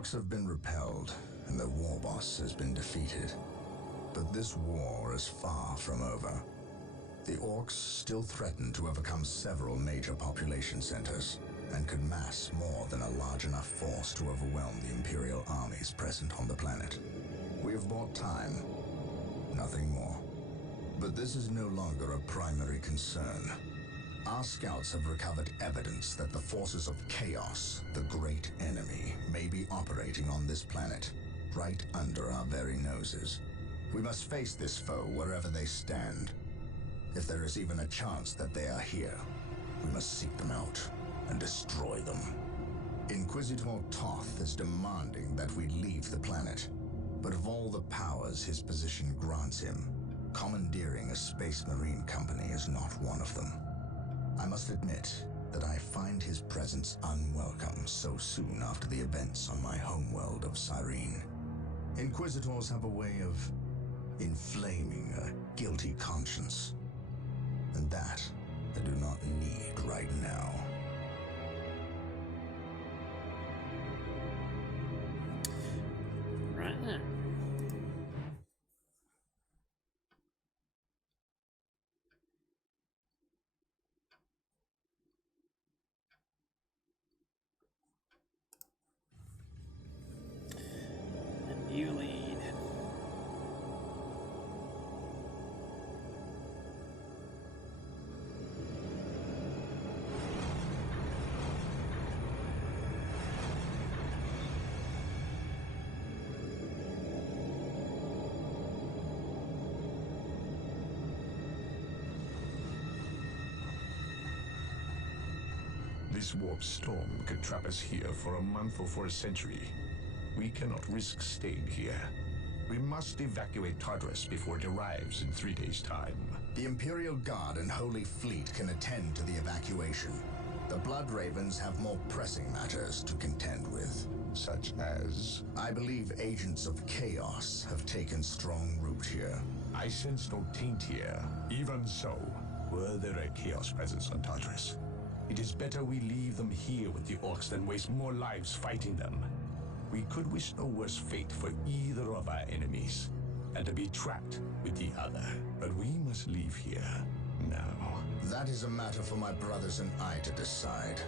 Orks have been repelled, and their war boss has been defeated. But this war is far from over. The Orks still threaten to overcome several major population centers, and could mass more than a large enough force to overwhelm the Imperial armies present on the planet. We have bought time, nothing more. But this is no longer a primary concern. Our scouts have recovered evidence that the forces of chaos, the great enemy, may be operating on this planet, right under our very noses. We must face this foe wherever they stand. If there is even a chance that they are here, we must seek them out and destroy them. Inquisitor Toth is demanding that we leave the planet, but of all the powers his position grants him, commandeering a space marine company is not one of them. I must admit that I find his presence unwelcome so soon after the events on my homeworld of Cyrene. Inquisitors have a way of inflaming a guilty conscience, and that I do not need right now. Right. And you lead. This warp storm could trap us here for a month or for a century. We cannot risk staying here. We must evacuate Tartarus before it arrives in 3 days' time. The Imperial Guard and Holy Fleet can attend to the evacuation. The Blood Ravens have more pressing matters to contend with. Such as? I believe agents of chaos have taken strong root here. I sense no taint here. Even so, were there a chaos presence on Tartarus? It is better we leave them here with the Orks than waste more lives fighting them. We could wish no worse fate for either of our enemies, and to be trapped with the other. But we must leave here now. That is a matter for my brothers and I to decide.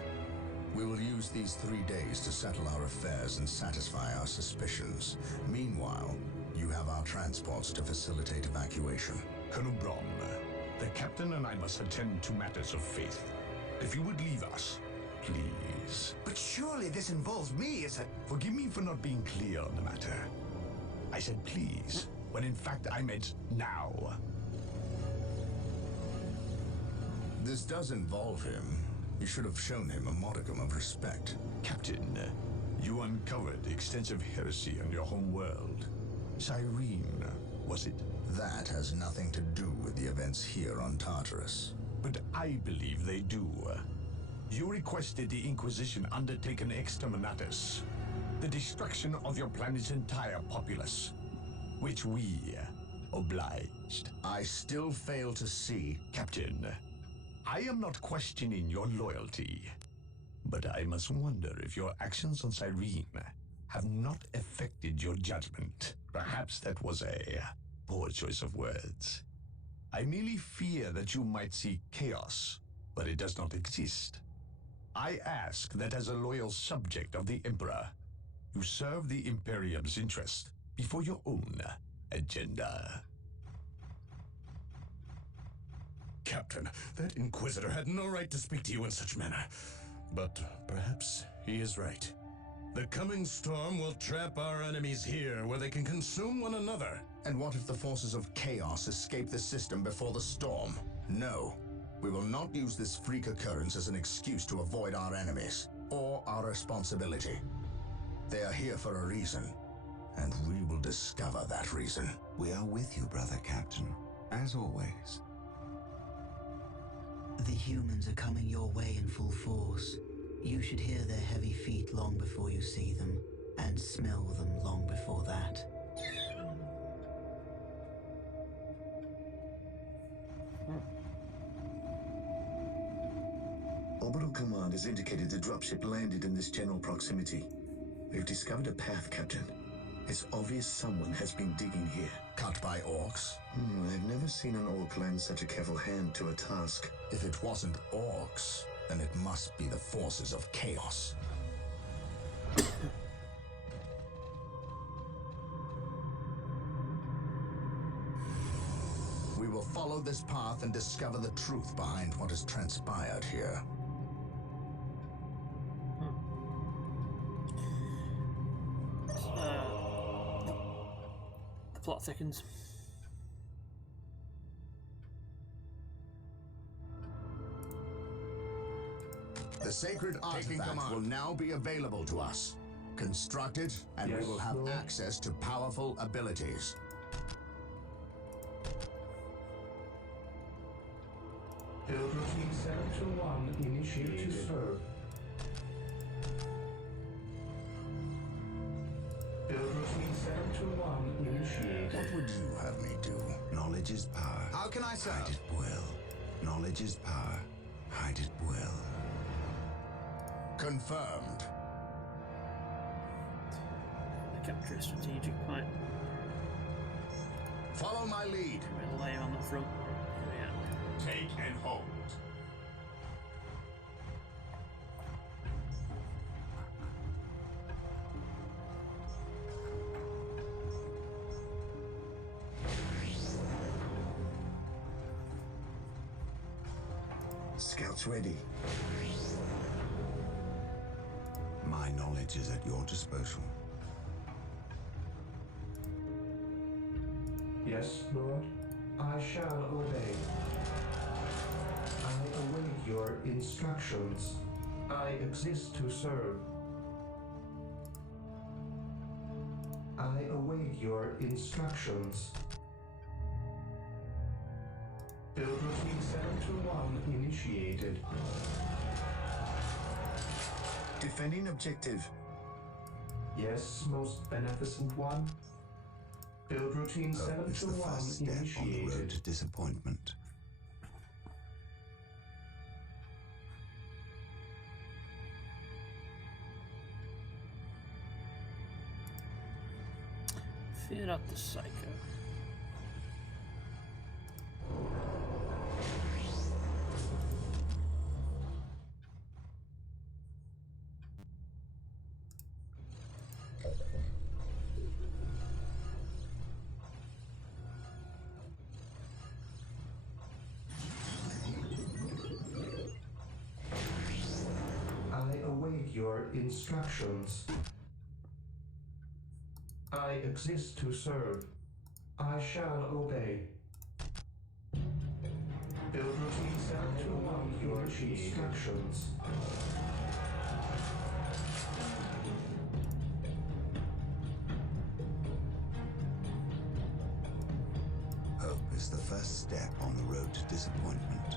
We will use these 3 days to settle our affairs and satisfy our suspicions. Meanwhile, you have our transports to facilitate evacuation. Colonel Brom, the captain and I must attend to matters of faith. If you would leave us, please. But surely this involves me as a... Forgive me for not being clear on the matter. I said please, when in fact I meant now. This does involve him. You should have shown him a modicum of respect. Captain, you uncovered extensive heresy on your home world. Cyrene, was it? That has nothing to do with the events here on Tartarus. But I believe they do. You requested the Inquisition undertake an exterminatus, the destruction of your planet's entire populace, which we obliged. I still fail to see... Captain, I am not questioning your loyalty, but I must wonder if your actions on Cyrene have not affected your judgment. Perhaps that was a poor choice of words. I merely fear that you might see chaos, but it does not exist. I ask that as a loyal subject of the Emperor, you serve the Imperium's interest before your own agenda. Captain, that Inquisitor had no right to speak to you in such manner. But perhaps he is right. The coming storm will trap our enemies here, where they can consume one another. And what if the forces of chaos escape the system before the storm? No. We will not use this freak occurrence as an excuse to avoid our enemies, or our responsibility. They are here for a reason, and we will discover that reason. We are with you, brother Captain, as always. The humans are coming your way in full force. You should hear their heavy feet long before you see them, and smell them long before that. Orbital Command has indicated the dropship landed in this general proximity. We've discovered a path, Captain. It's obvious someone has been digging here. Cut by orcs? I've never seen an orc lend such a careful hand to a task. If it wasn't orcs, then it must be the forces of chaos. We will follow this path and discover the truth behind what has transpired here. The plot thickens. The sacred artifact will now be available to us. Construct it, and we will have access to powerful abilities. Build routine 721, initiate to serve. Build routine 721, initiate. What would you have me do? Knowledge is power. How can I serve? Hide at will. Knowledge is power. Hide at will. Confirmed. Capture a strategic point. Follow my lead. With a layer on the front. Take and hold. Scouts ready. My knowledge is at your disposal. Yes, Lord, I shall obey. I await your instructions. I exist to serve. I await your instructions. Build routine 721 initiated. Defending objective. Yes, most beneficent one. Build routine Hope is the 721 first step on the road initiated. to disappointment. Fear not the psycho. I await your instructions. I exist to serve. I shall obey. Build routine 721 your instructions. Hope is the first step on the road to disappointment.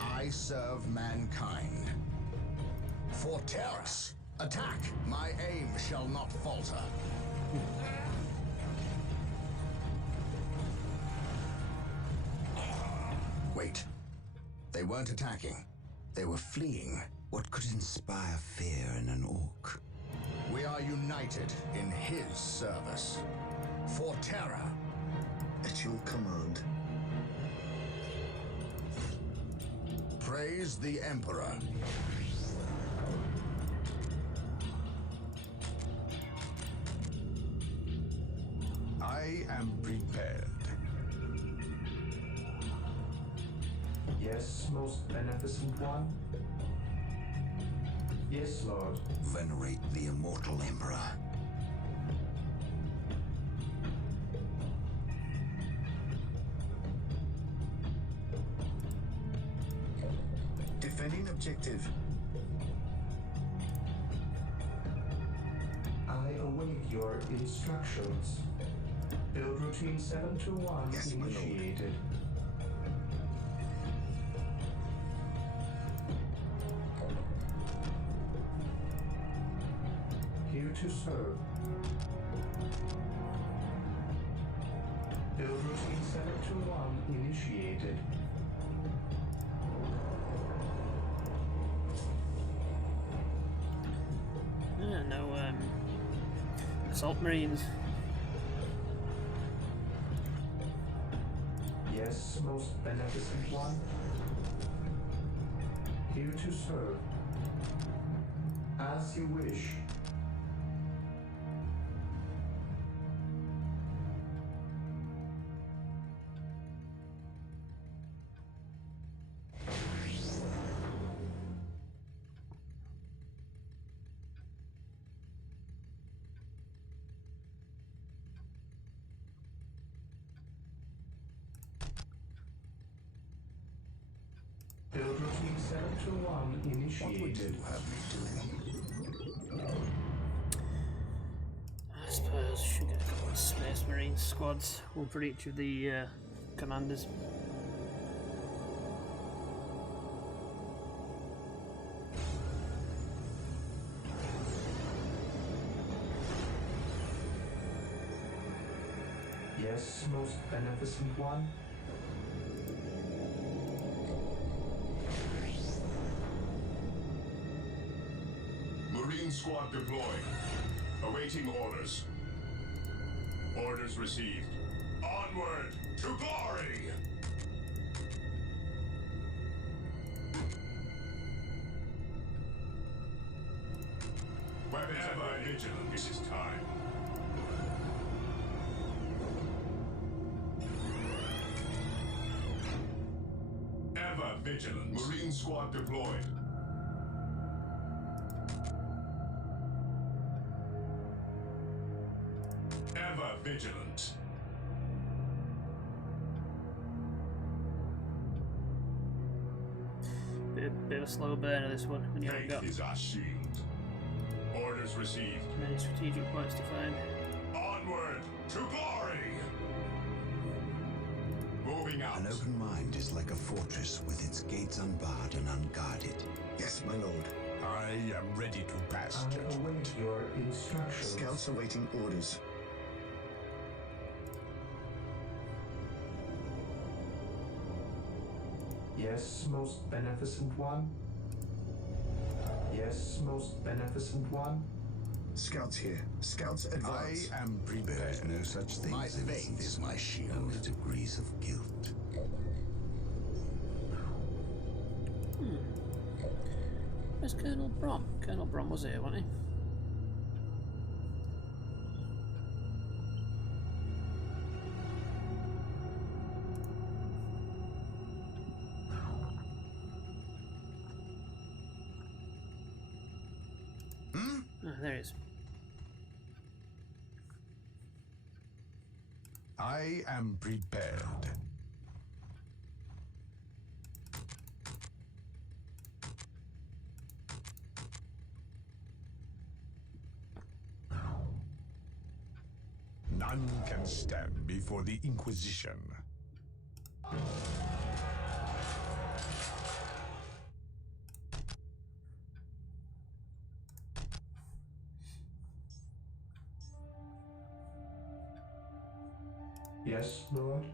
I serve mankind. For Tartarus, attack! My aim shall not falter. Wait. They weren't attacking. They were fleeing. What could inspire fear in an orc? We are united in his service. For terror. At your command. Praise the Emperor. I am prepared. Yes, most beneficent one. Yes, Lord. Venerate the immortal Emperor. Defending objective. I await your instructions. Build routine 721 Yes, my lord. initiated. Here to serve. Build routine 721 initiated. Assault Marines. Yes, most beneficent one. Here to serve. As you wish. Build routine 721 initiated. What would you have me doing? I suppose should get a couple of Space Marine squads, one for each of the commanders. Yes, most beneficent one. Marine squad deployed. Awaiting orders. Orders received. Onward to glory! Weapons ever vigilant. It is time. Ever vigilant. Marine squad deployed. Ever vigilant. Bit of a slow burner this one when you haven't got Faith is our shield. Orders received. many strategic points to find. Onward to glory! Moving out. An open mind is like a fortress with its gates unbarred and unguarded. Yes, my lord. I am ready to pass I judgment. await your instructions. Scouts awaiting orders. Yes, most beneficent one. Yes, most beneficent one. Scouts here. Scouts I advance. am There prepared. is no such thing My as faith innocence, is my shield. only degrees of guilt. Where's Colonel Brom? Colonel Brom was here, wasn't he? Ah, there he is. I am prepared. None can stand before the Inquisition. Yes, Lord.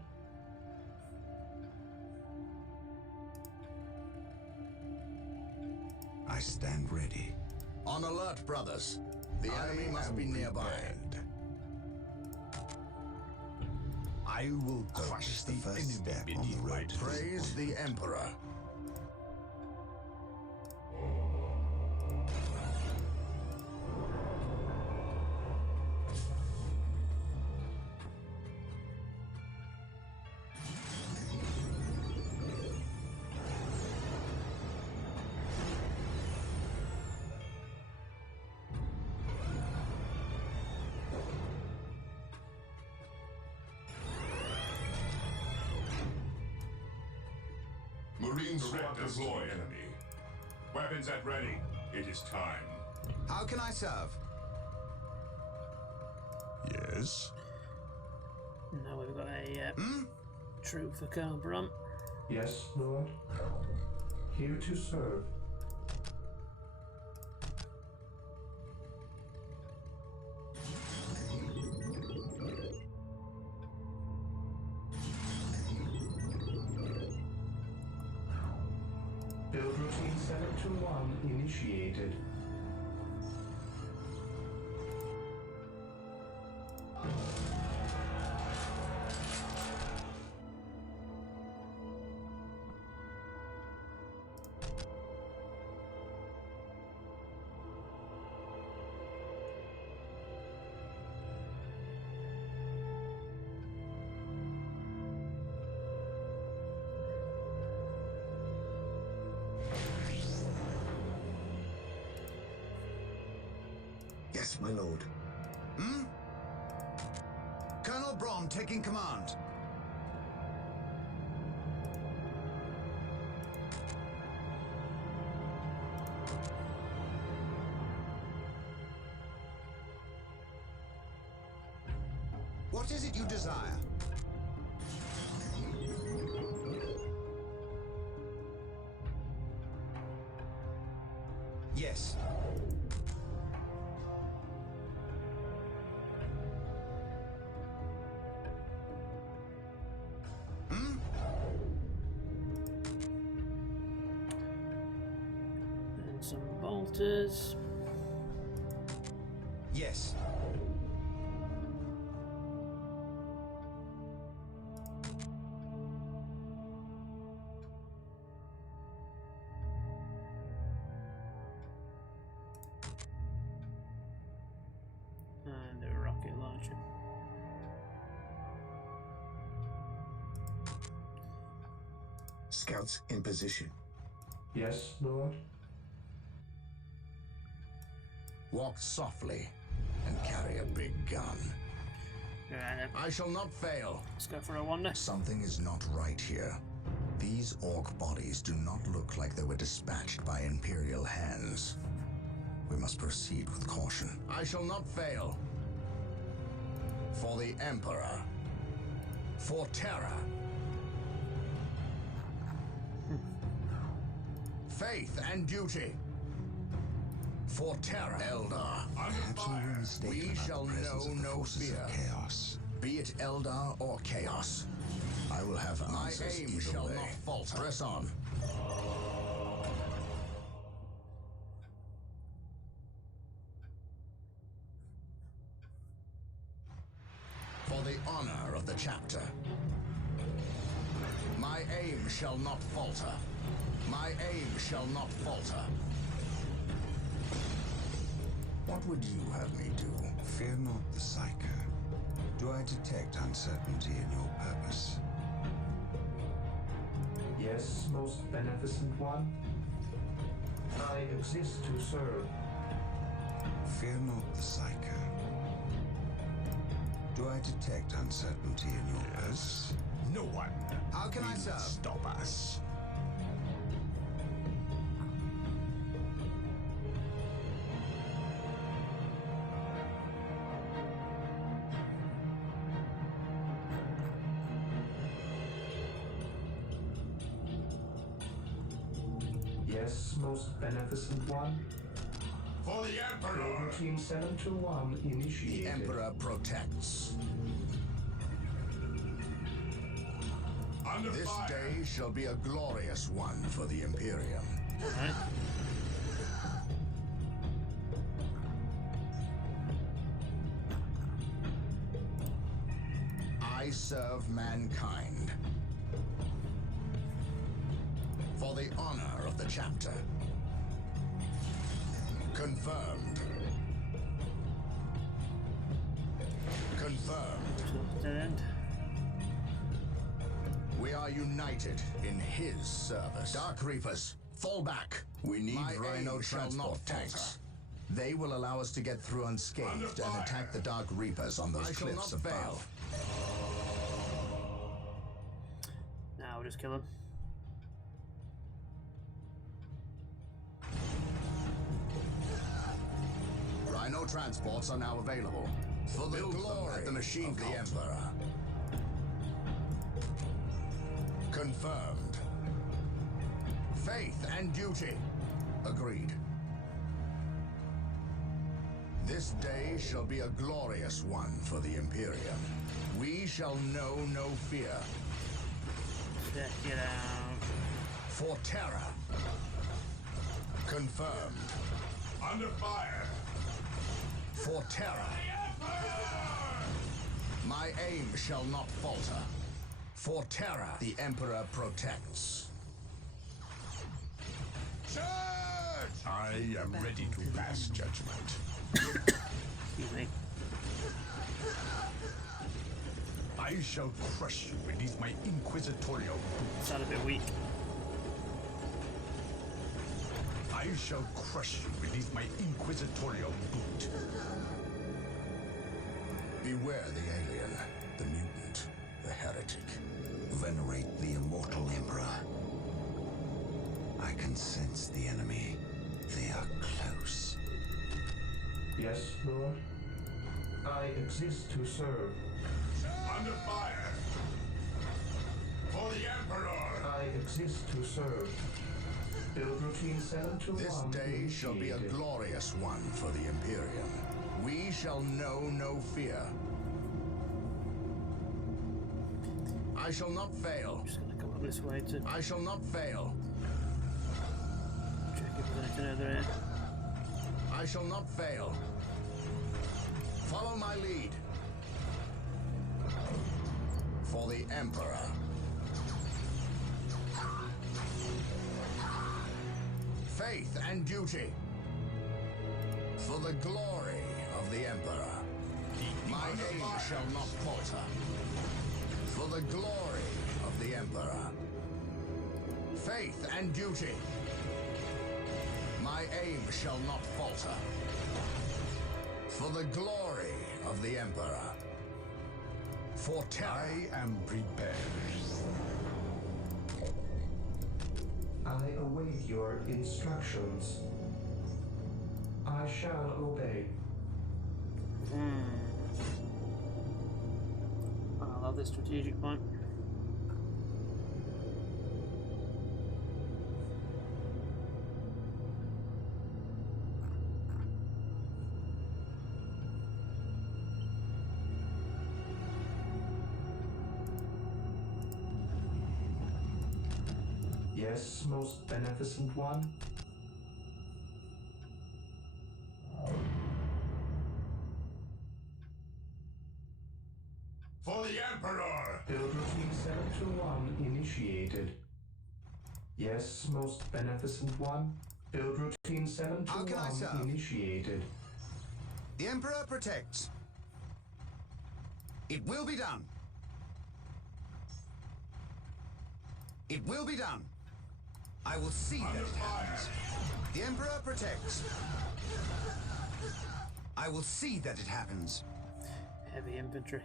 I stand ready. On alert, brothers. The enemy must be nearby. I will crush the the first enemy step on the beneath my road to feet. Praise the Emperor. Marine squad deployed. Enemy. Weapons at ready. It is time. How can I serve? Yes. Now we've got a troop for Colonel Brom. Yes, Lord. Here to serve. Build routine 721 initiated. Yes, my lord. Colonel Braun taking command. What is it you desire? Yes. And some bolters. Yes. And a rocket launcher. Scouts in position. Yes, Lord. Walk softly and carry a big gun. Alright then, I shall not fail. let's go for a wander. Something is not right here. These Ork bodies do not look like they were dispatched by Imperial hands. We must proceed with caution. I shall not fail. For the Emperor. For Terra. Faith and duty. For Terra. Eldar. Perhaps we were mistaken We about shall the presence know of the no forces fear. of chaos. Be it Eldar or Chaos. I will have My answers aim either shall way. not falter. Press on. For the honor of the chapter. My aim shall not falter. My aim shall not falter. What would you have me do? Fear not the Psycho. Do I detect uncertainty in your purpose? Yes, most beneficent one. I exist to serve. Fear not the Psycho. Do I detect uncertainty in your purpose? No one How can I serve? stop us. Yes, most beneficent one. For the Emperor! Global Team 721 The initiated. Emperor protects. Under This fire! day shall be a glorious one for the Imperium. Alright. I serve mankind. For the honor of the chapter. Confirmed. Confirmed. So, dead end. We are united in his service. Dark Reapers, fall back. We need Rhino transport tanks. They will allow us to get through unscathed and attack the Dark Reapers on those cliffs above. Now we'll just kill him. Rhino transports are now available. For the glory at the machine of the Emperor. Confirmed. Faith and duty. Agreed. This day shall be a glorious one for the Imperium. We shall know no fear. Check it out. For Terra. Confirmed. Under fire! For Terra. My aim shall not falter. For Terra, the Emperor protects. Charge! I am ready to pass judgment. Excuse me. I shall crush you beneath my inquisitorial boot. Sound a bit weak. I I shall crush you beneath my inquisitorial boot. Beware the alien, the mutant, the heretic. Venerate the immortal Emperor. I can sense the enemy. They are close. Yes, Lord. I exist to serve. Under fire! For the Emperor! I exist to serve. Build routine 721. This day shall be a initiated. glorious one for the Imperium. We shall know no fear. I shall not fail. I'm just going to come up this way to I shall not fail. check if there's anything over here. I shall not fail. Follow my lead. For the Emperor. Faith and duty. For the glory of the Emperor. My aim shall not falter. For the glory of the Emperor. Faith and duty. My aim shall not falter. For the glory of the Emperor. For terror. I am prepared. I await your instructions. I shall obey. I love this strategic point. Yes, most beneficent one. For the Emperor! Build routine 721 initiated. Yes, most beneficent one. Build routine How can I 721 serve? initiated. The Emperor protects. It will be done. It will be done. I will see that it happens. The Emperor protects. I will see that it happens. Heavy infantry.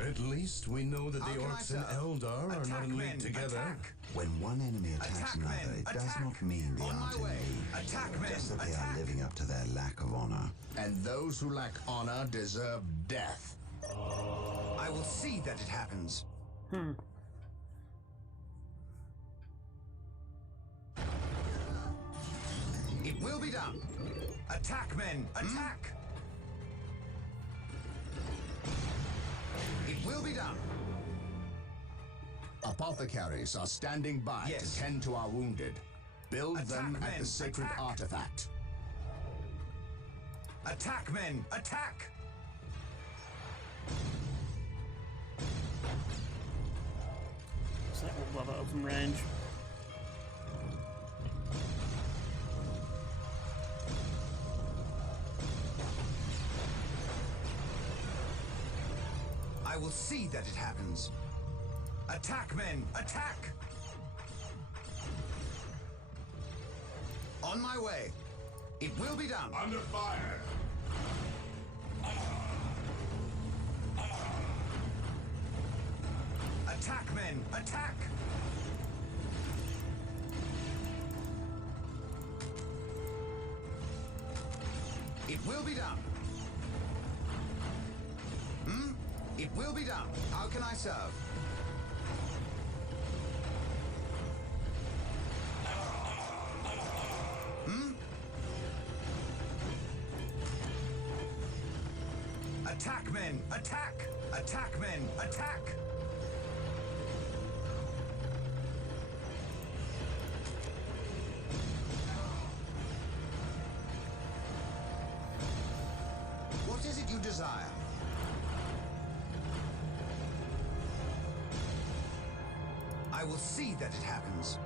At least we know that the How can I Orks and serve? Eldar are not Attack, in men, league together. attack. When one enemy attacks Attack, another, men, it does attack. not mean they On my aren't in way. league. Attack, men, Just that they attack. are living up to their lack of honor. And those who lack honor deserve death. I will see that it happens. It will be done. Attack, men, attack. It will be done. Apothecaries are standing by Yes. to tend to our wounded. Build them Attack, at men, the sacred attack. artifact. Attack, men, attack. So that will blow that up from range. I will see that it happens. Attack, men, attack. On my way. It will be done. Under fire! Attack, men, attack. It will be done. It will be done. How can I serve? Attack, men, attack! Attack, men, attack! What is it you desire? I will see that it happens.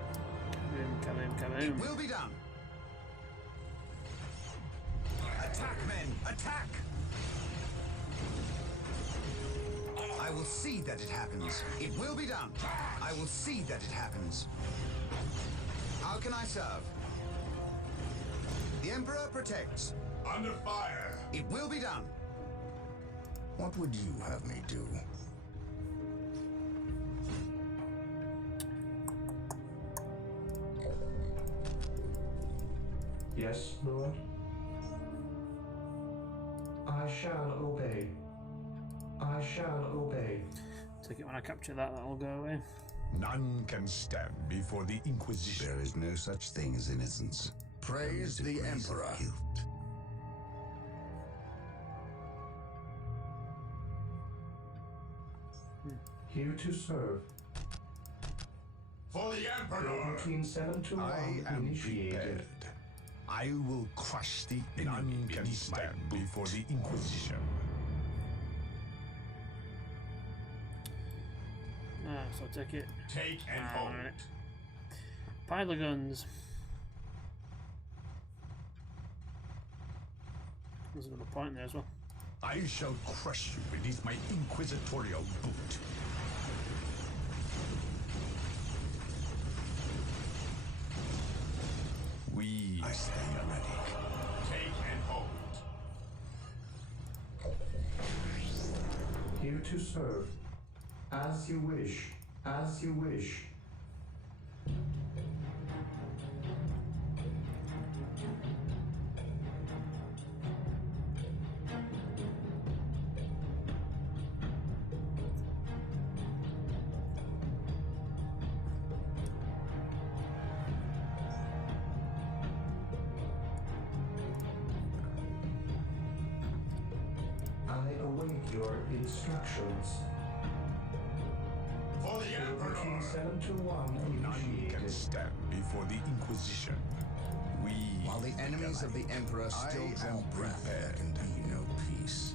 Come in, come It in. will be done. Attack, men! Attack! I will see that it happens. It will be done. I will see that it happens. How can I serve? The Emperor protects. Under fire! It will be done. What would you have me do? Yes, Lord. I shall obey. I shall obey. Take it when I capture that, that'll go away. None can stand before the Inquisition. There is no such thing as innocence. Praise the Degrees of Emperor. guilt. Here to serve. For the Emperor! Routine 7 to 1 I am initiated. prepared. I will crush the enemy beneath my boot. Before the Inquisition. So I'll take it. Take and hold. Alright. Pile of guns. There's another point there as well. I shall crush you beneath my inquisitorial boot. I stand ready. Take and hold. Here to serve. As you wish. As you wish. I await your instructions. For the Emperor! Routine 7 to 1 None can initiated. stand before the Inquisition. While the enemies of the Emperor still draw breath, there can be no peace.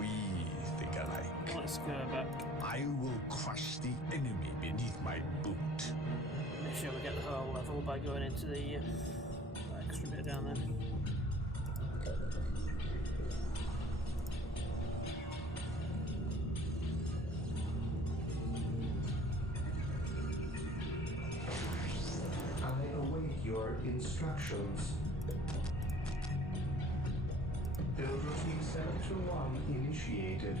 We think alike. Let's go back. I will crush the enemy beneath my boot. Make sure we get the whole level by going into the extra bit down there. I await your instructions. Build routine 7 to 1 initiated.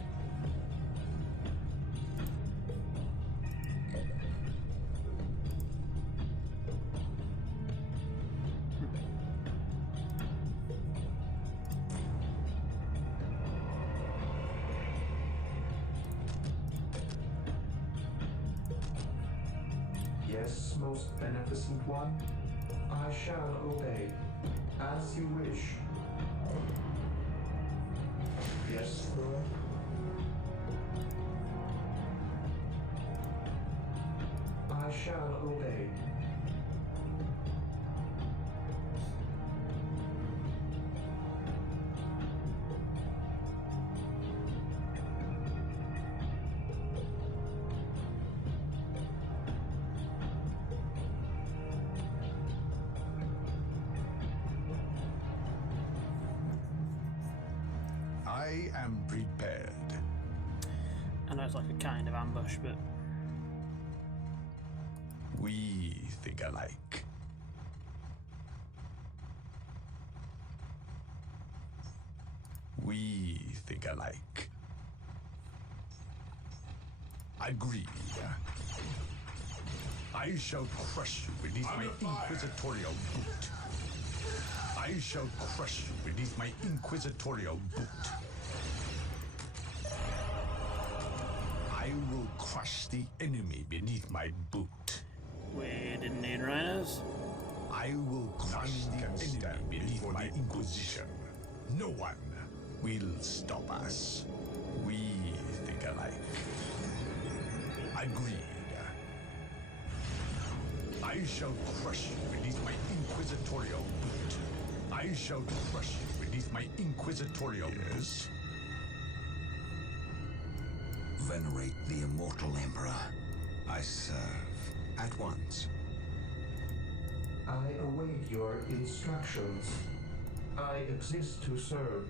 Yes, most beneficent one, I shall obey, as you wish. Yes, Lord. I shall obey. I am prepared. I know it's like a kind of ambush, but We think alike. We think alike. Agreed. I shall crush you beneath my Under fire. inquisitorial boot. I shall crush you beneath my inquisitorial boot. I will crush the enemy beneath my boot. we didn't need rhinos. I will crush the enemy beneath my inquisition. No one will stop us. We think alike. Agreed. I shall crush you beneath my inquisitorial boot. I shall crush you beneath my inquisitorial boot. Venerate the immortal Emperor. I serve at once. I await your instructions. I exist to serve.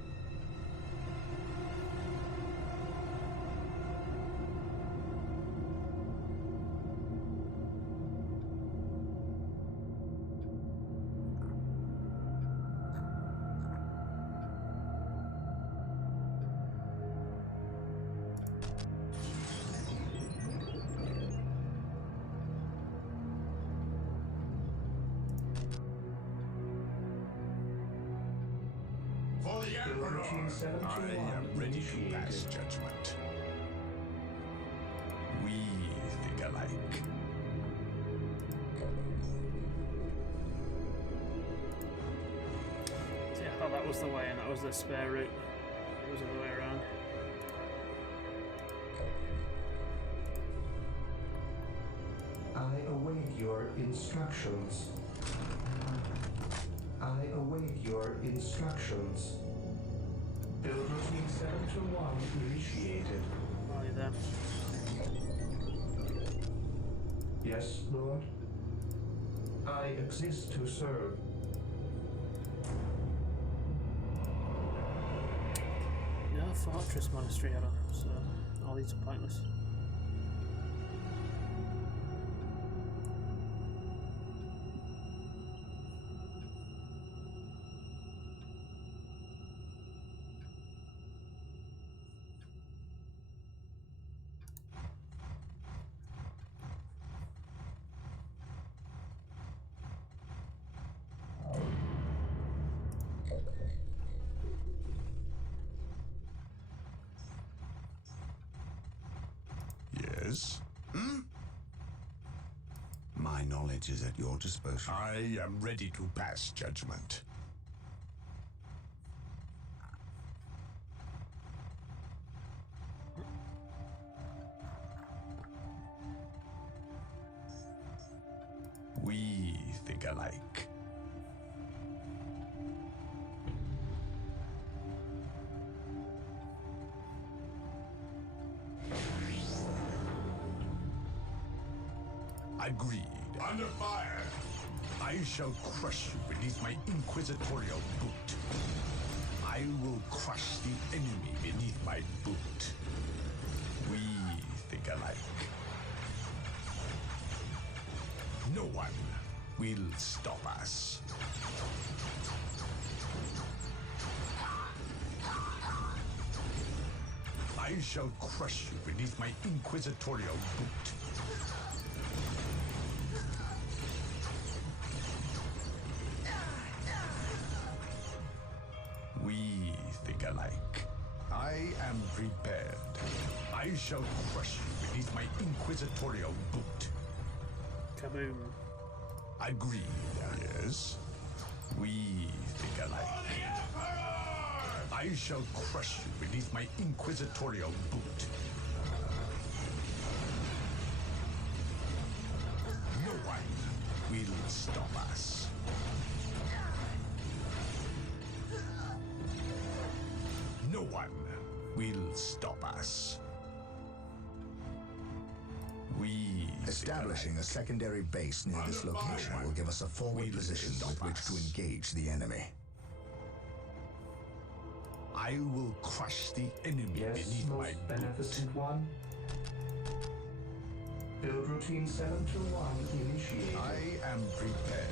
For the Emperor! I am ready to pass judgment. We think alike. So yeah, I thought that was the way and that was the spare route. It was the other way around. I await your instructions. I await your instructions. Build routine 721 initiated. Are you there? Yes, Lord. I exist to serve. No fortress monastery at all, so all these are pointless. Yes? My knowledge is at your disposal. I am ready to pass judgment. We think alike. Agreed. Under fire! I shall crush you beneath my inquisitorial boot. I will crush the enemy beneath my boot. We think alike. No one will stop us. I shall crush you beneath my inquisitorial boot. We think alike. I am prepared. I shall crush you beneath my inquisitorial boot. Kaboom. Agreed. Yes. We think alike. I shall crush you beneath my inquisitorial boot. No one will stop us. No one will stop us. We Establishing a secondary base near this location will give us a forward position with which to engage the enemy. I will crush the enemy Yes, beneath my most boot. beneficent one. Build routine 721 initiated. I am prepared.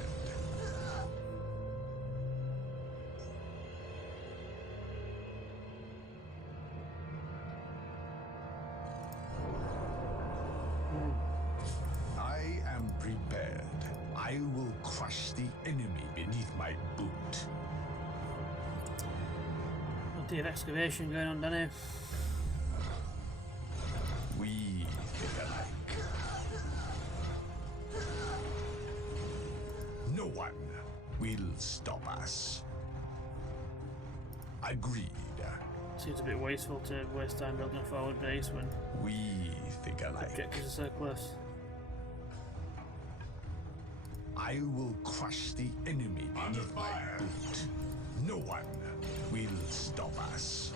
I am prepared. I will crush the enemy beneath my boot. Plenty of excavation going on down here. We think alike. No one will stop us. Agreed. Seems a bit wasteful to waste time building a forward base when We think alike. objectives are so close. I will crush the enemy Under beneath my fire! boot. No one will stop us.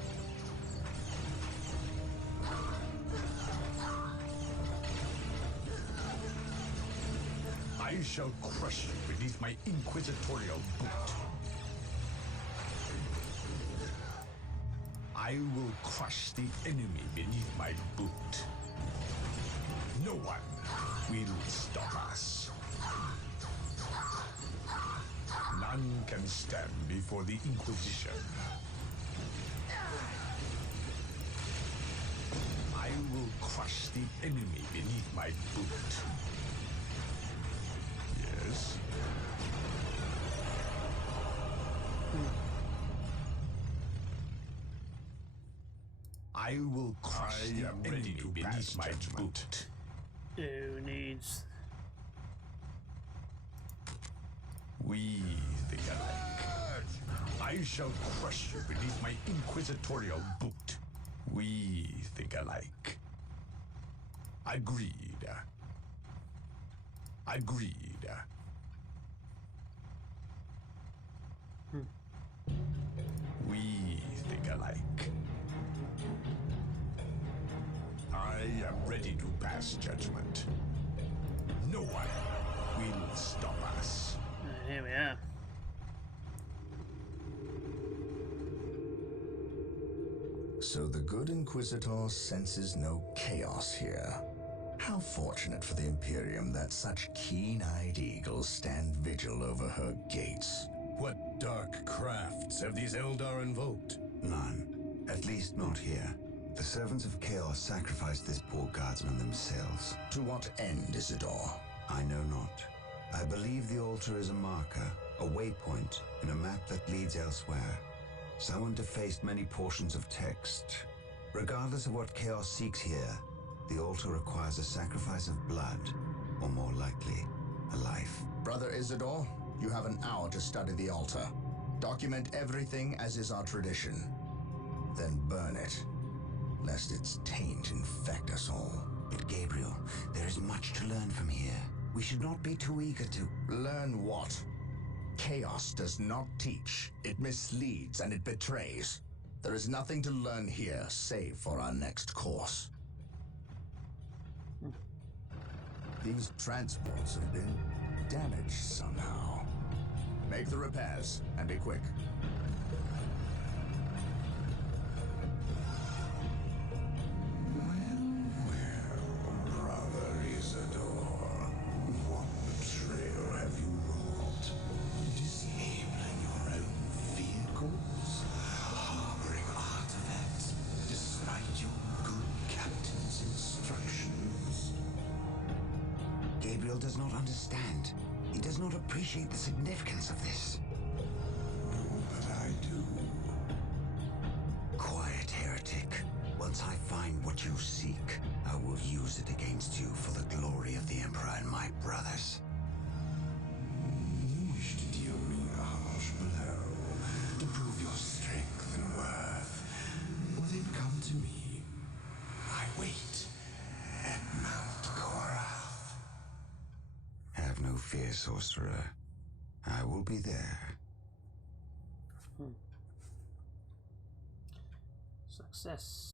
I shall crush you beneath my inquisitorial boot. I will crush the enemy beneath my boot. No one will stop us. None can stand before the Inquisition. I will crush the enemy beneath my boot. Yes? I will crush the enemy beneath my boot. Who needs... We think alike. I shall crush you beneath my inquisitorial boot. We think alike. Agreed. Agreed. We think alike. I am ready to pass judgment. No one will stop us. Here we are. So the good Inquisitor senses no chaos here. How fortunate for the Imperium that such keen-eyed eagles stand vigil over her gates. What dark crafts have these Eldar invoked? None. At least not here. The servants of Chaos sacrificed this poor guardsman themselves. To what end, Isidore? I know not. I believe the altar is a marker, a waypoint, in a map that leads elsewhere. Someone defaced many portions of text. Regardless of what Chaos seeks here, the altar requires a sacrifice of blood, or more likely, a life. Brother Isidore, you have an hour to study the altar. Document everything as is our tradition. Then burn it, lest its taint infect us all. But Gabriel, there is much to learn from here. We should not be too eager to... Learn what? Chaos does not teach. It misleads and it betrays. There is nothing to learn here, save for our next course. These transports have been damaged somehow. Make the repairs, and be quick. Brother Isidore, what betrayal have you wrought? Disabling your own vehicles? Harboring artifacts despite your good captain's instructions? Gabriel does not understand. He does not appreciate the significance of this. But I do. Quiet, heretic. Once I find what you seek, I will use it against you for the glory of the Emperor and my brothers. You wish to deal me a harsh blow to prove your strength and worth. Well, then come to me. I wait at Mount Korath. Have no fear, sorcerer. I will be there. Success.